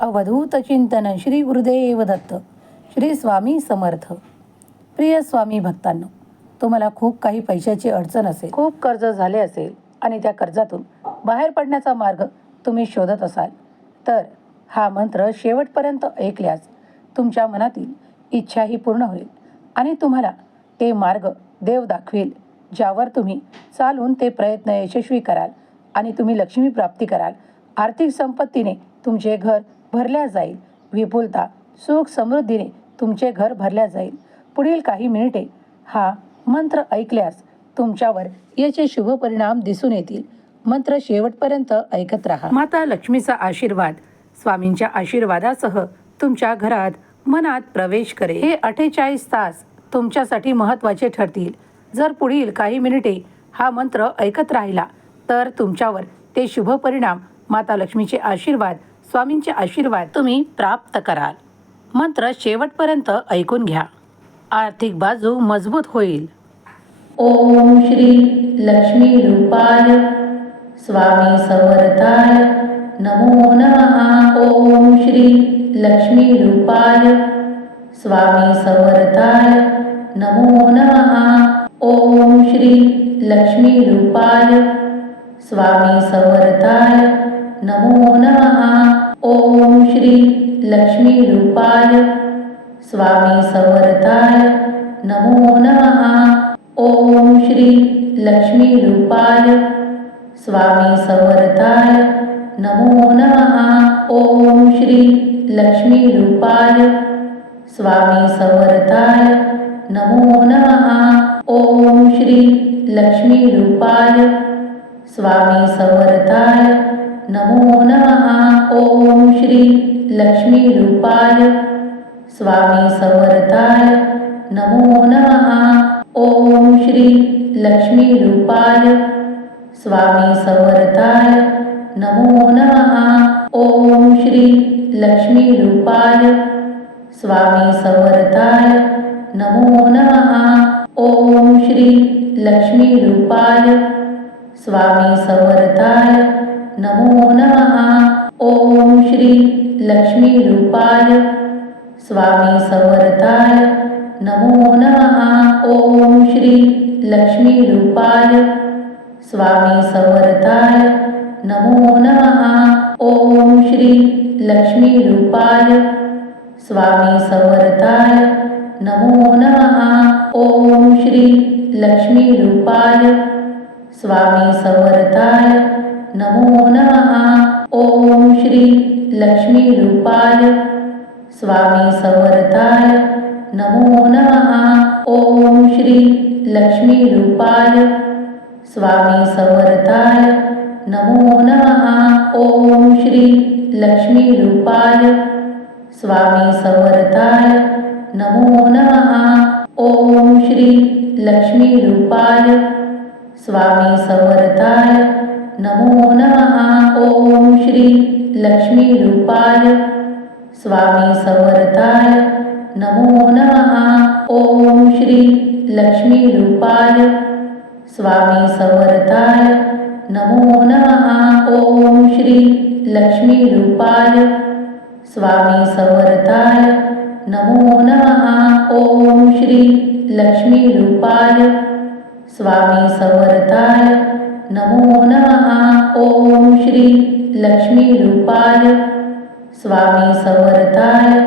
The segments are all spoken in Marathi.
अवधूत चिंतन श्री गुरुदेव दत्त श्री स्वामी समर्थ. प्रिय स्वामी भक्तांनो तुम्हाला खूप काही पैशाची अडचण असेल खूप कर्ज झाले असेल आणि त्या कर्जातून बाहेर पडण्याचा मार्ग तुम्ही शोधत असाल तर हा मंत्र शेवटपर्यंत ऐकल्यास तुमच्या मनातील इच्छाही पूर्ण होईल आणि तुम्हाला ते मार्ग देव दाखवेल ज्यावर तुम्ही चालून ते प्रयत्न यशस्वी कराल आणि तुम्ही लक्ष्मी प्राप्ती कराल. आर्थिक संपत्तीने तुमचे घर भरल्या जाईल. विपुलता सुख समृद्धीने तुमचे घर भरल्या जाईल. पुढील काही मिनिटे हा मंत्र ऐकल्यास तुमच्यावर याचे शुभ परिणाम दिसून येतील. मंत्र शेवटपर्यंत ऐकत राहा. माता लक्ष्मीचा आशीर्वाद स्वामींच्या आशीर्वादासह तुमच्या घरात मनात प्रवेश करे. हे अठ्ठेचाळीस तास तुमच्यासाठी महत्त्वाचे ठरतील. जर पुढील काही मिनिटे हा मंत्र ऐकत राहिला तर तुमच्यावर ते शुभ परिणाम माता लक्ष्मीचे आशीर्वाद स्वामींचे आशीर्वाद तुम्ही प्राप्त कराल. मंत्र शेवटपर्यंत ऐकून घ्या. आर्थिक बाजू मजबूत होईल. ओम श्री लक्ष्मी रूपाय. स्वामी समर्थाय. नमो नमः. ओम श्री लक्ष्मी रूपाय. स्वामी समर्थाय. नमो नमः. ओम श्री लक्ष्मी रूपाय. स्वामी समर्थाय. नमो नमः. ओम श्री लक्ष्मी रूपाय स्वामी समर्थाय नमो नमः। ओम श्री लक्ष्मी रूपाय स्वामी समर्थाय नमो नमः। ओम श्री लक्ष्मी रूपाय स्वामी समर्थाय नमो नमः। ओम श्री लक्ष्मी रूपाय स्वामी समर्थाय नमो नमः। ओम श्री लक्ष्मी रूपाय स्वामी समर्थाय। नमो नमः। ओम श्री लक्ष्मी रूपाय स्वामी समर्थाय। नमो नमः। ओम श्री लक्ष्मी रूपाय स्वामी समर्थाय। नमो नमः। ओम श्री लक्ष्मी रूपाय स्वामी समर्थाय। नमो नमः. ओम श्री लक्ष्मी रूपाय. स्वामी समर्थाय. नमो नमः. ओम श्री लक्ष्मी रूपाय. स्वामी समर्थाय. नमो नमः. ओम श्री लक्ष्मी रूपाय. स्वामी समर्थाय. नमो नमः. ओम श्री लक्ष्मी रूपाय. स्वामी समर्थाय. नमो नमः। ॐ श्री लक्ष्मीरूपाय स्वामी समर्थाय। नमो नमः। ॐ श्री लक्ष्मीरूपाय स्वामी समर्थाय। नमो नमः। ॐ श्री लक्ष्मीरूपाय स्वामी समर्थाय। नमो नमः। ॐ श्री लक्ष्मीरूपाय स्वामी समर्थाय। नमो नमः. ओम श्री लक्ष्मी रूपाय स्वामी समर्थाय. नमो नमः. ओम श्री लक्ष्मी रूपाय स्वामी समर्थाय. नमो नमः. ओम श्री लक्ष्मी रूपाय स्वामी समर्थाय. नमो नमः. ओम श्री लक्ष्मी रूपाय स्वामी समर्थाय. नमो नमः. ॐ श्री लक्ष्मीरूपाय. स्वामी समर्थाय.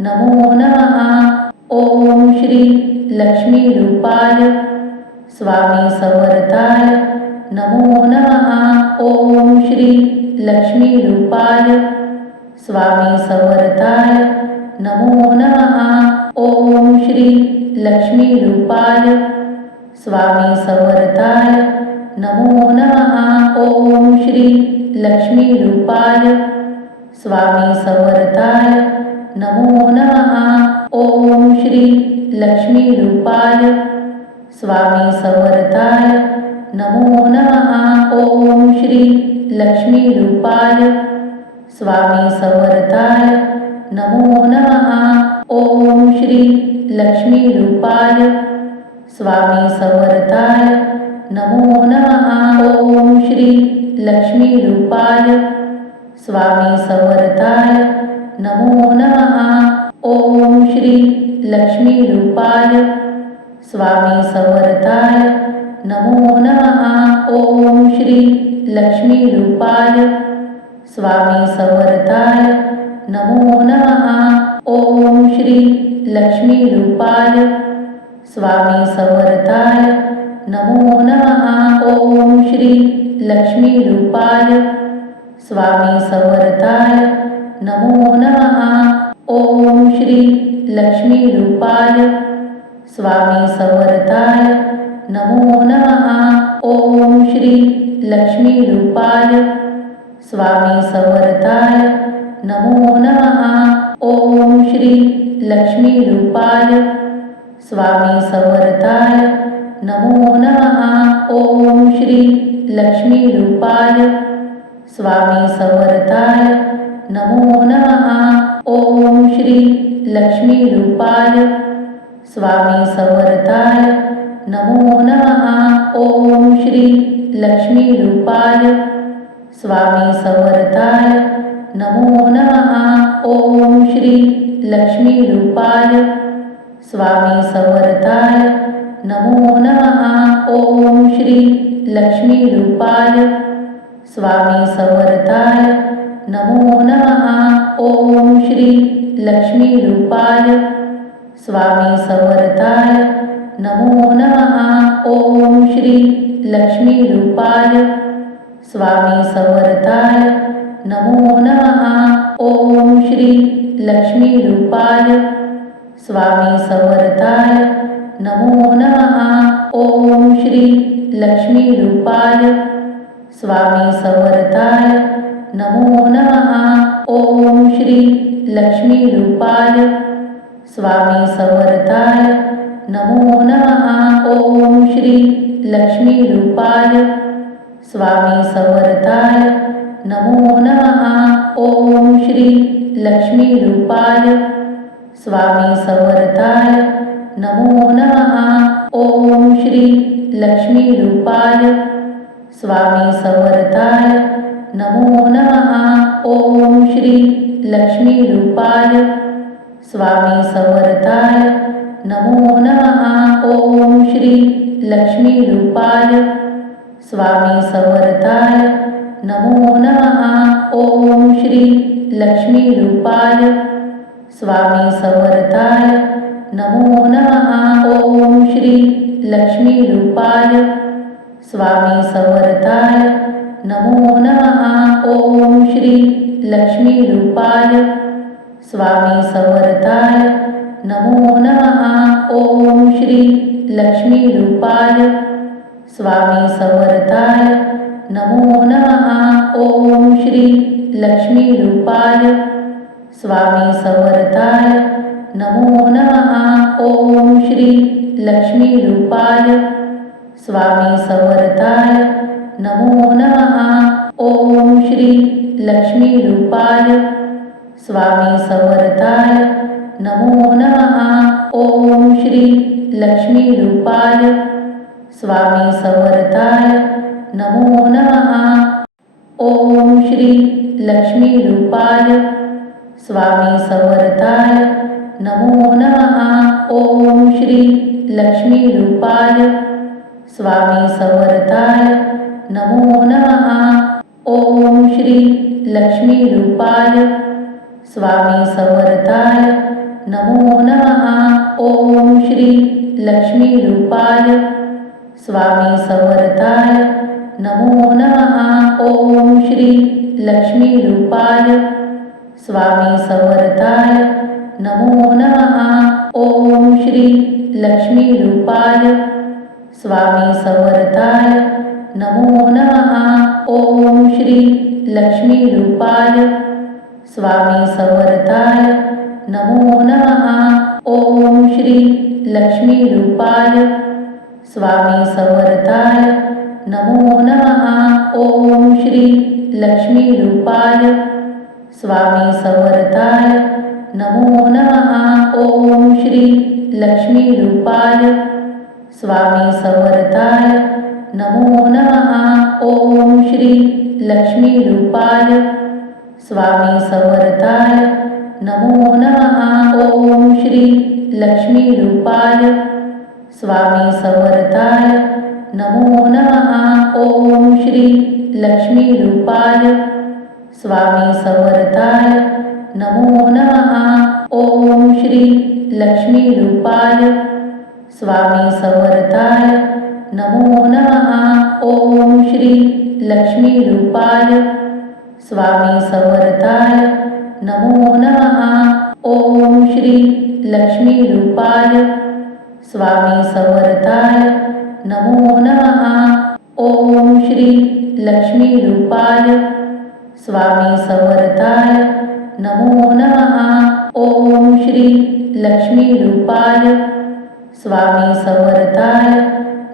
नमो नमः. ॐ श्री लक्ष्मीरूपाय. स्वामी समर्थाय. नमो नमः. ॐ श्री लक्ष्मीरूपाय. स्वामी समर्थाय. नमो नमः. ॐ श्री लक्ष्मीरूपाय. स्वामी समर्थाय. नमो नमः। ओम श्री लक्ष्मी रूपाय। स्वामी समर्थाय नमो नमः। ओम श्री लक्ष्मी रूपाय। स्वामी समर्थाय नमो नमः। ओम श्री लक्ष्मी रूपाय। स्वामी समर्थाय नमो नमः। ओम श्री लक्ष्मी रूपाय। स्वामी समर्थाय नमो नमः। श्री लक्ष्मी रूपाय, स्वामी समर्थाय, नमो नमः। ओम श्री लक्ष्मी रूपाय, स्वामी समर्थाय, नमो नमः। ओम श्री लक्ष्मी रूपाय, स्वामी समर्थाय, नमो नमः। ओम श्री लक्ष्मी रूपाय, स्वामी समर्थाय नमो नमः. ॐ श्री लक्ष्मीरूपाय स्वामी समर्थाय नमो नमः. ॐ श्री लक्ष्मीरूपाय स्वामी समर्थाय नमो नमः. ॐ श्री लक्ष्मीरूपाय स्वामी समर्थाय नमो नमः. ॐ श्री लक्ष्मीरूपाय स्वामी समर्थाय नमो नमः. ॐ श्री लक्ष्मीरूपाय. स्वामी समर्थाय. नमो नमः. ॐ श्री लक्ष्मीरूपाय. स्वामी समर्थाय. नमो नमः. ॐ श्री लक्ष्मीरूपाय. स्वामी समर्थाय. नमो नमः. ॐ श्री लक्ष्मीरूपाय. स्वामी समर्थाय. नमो नमः। ॐ श्री लक्ष्मीरूपाय स्वामी समर्थाय। नमो नमः। ॐ श्री लक्ष्मीरूपाय स्वामी समर्थाय। नमो नमः। ॐ श्री लक्ष्मीरूपाय स्वामी समर्थाय। नमो नमः। ॐ श्री लक्ष्मीरूपाय स्वामी समर्थाय। नमो नमः। ओम श्री लक्ष्मी रूपाय स्वामी समर्थाय नमो नमः। ओम श्री लक्ष्मी रूपाय स्वामी समर्थाय नमो नमः। ओम श्री लक्ष्मी रूपाय स्वामी समर्थाय नमो नमः। ओम श्री लक्ष्मी रूपाय स्वामी समर्थाय नमो नमः ओम श्री लक्ष्मी रूपाय। स्वामी समर्थाय। नमो नमः। ओम श्री लक्ष्मी रूपाय। स्वामी समर्थाय। नमो नमः। ओम श्री लक्ष्मी रूपाय। स्वामी समर्थाय। नमो नमः। ओम श्री लक्ष्मी रूपाय। स्वामी समर्थाय। नमो नमः। ओम श्री लक्ष्मी रूपाय। स्वामी समर्थाय। नमो नमः। ओम श्री लक्ष्मी रूपाय। स्वामी समर्थाय। नमो नमः। ओम श्री लक्ष्मी रूपाय। स्वामी समर्थाय। नमो नमः। ओम श्री लक्ष्मी रूपाय। स्वामी समर्थाय। नमो नमः. ॐ श्री लक्ष्मीरूपाय. स्वामी समर्थाय. नमो नमः. ॐ श्री लक्ष्मीरूपाय. स्वामी समर्थाय. नमो नमः. ॐ श्री लक्ष्मीरूपाय. स्वामी समर्थाय. नमो नमः. ॐ श्री लक्ष्मीरूपाय. स्वामी समर्थाय. नमो नमः। ॐ श्री लक्ष्मीरूपाय। स्वामी समर्थाय। नमो नमः। ॐ श्री लक्ष्मीरूपाय। स्वामी समर्थाय। नमो नमः। ॐ श्री लक्ष्मीरूपाय। स्वामी समर्थाय। नमो नमः। ॐ श्री लक्ष्मीरूपाय। स्वामी समर्थाय। नमो नमः. ॐ श्री लक्ष्मीरूपाय स्वामी समर्थाय नमो नमः. ॐ श्री लक्ष्मीरूपाय स्वामी समर्थाय नमो नमः. ॐ श्री लक्ष्मीरूपाय स्वामी समर्थाय नमो नमः. ॐ श्री लक्ष्मीरूपाय स्वामी समर्थाय नमो नमः. ॐ श्री लक्ष्मी रूपाय. स्वामी समर्थाय. नमो नमः. ॐ श्री लक्ष्मी रूपाय. स्वामी समर्थाय. नमो नमः. ॐ श्री लक्ष्मी रूपाय. स्वामी समर्थाय. नमो नमः. ओम श्री लक्ष्मी रूपाय. स्वामी समर्थाय. नमो नमः। ॐ श्री लक्ष्मी रूपाय स्वामी समर्थाय। नमो नमः। ॐ श्री लक्ष्मी रूपाय स्वामी समर्थाय। नमो नमः। ॐ श्री लक्ष्मी रूपाय स्वामी समर्थाय। नमो नमः। ॐ श्री लक्ष्मी रूपाय स्वामी समर्थाय। नमो नमः। ॐ श्री लक्ष्मीरूपाय। स्वामी समर्थाय।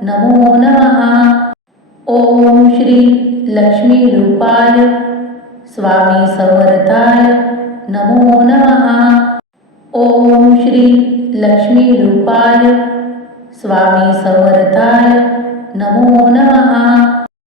नमो नमः। ॐ श्री लक्ष्मीरूपाय। स्वामी समर्थाय। नमो नमः। ॐ श्री लक्ष्मीरूपाय। स्वामी समर्थाय।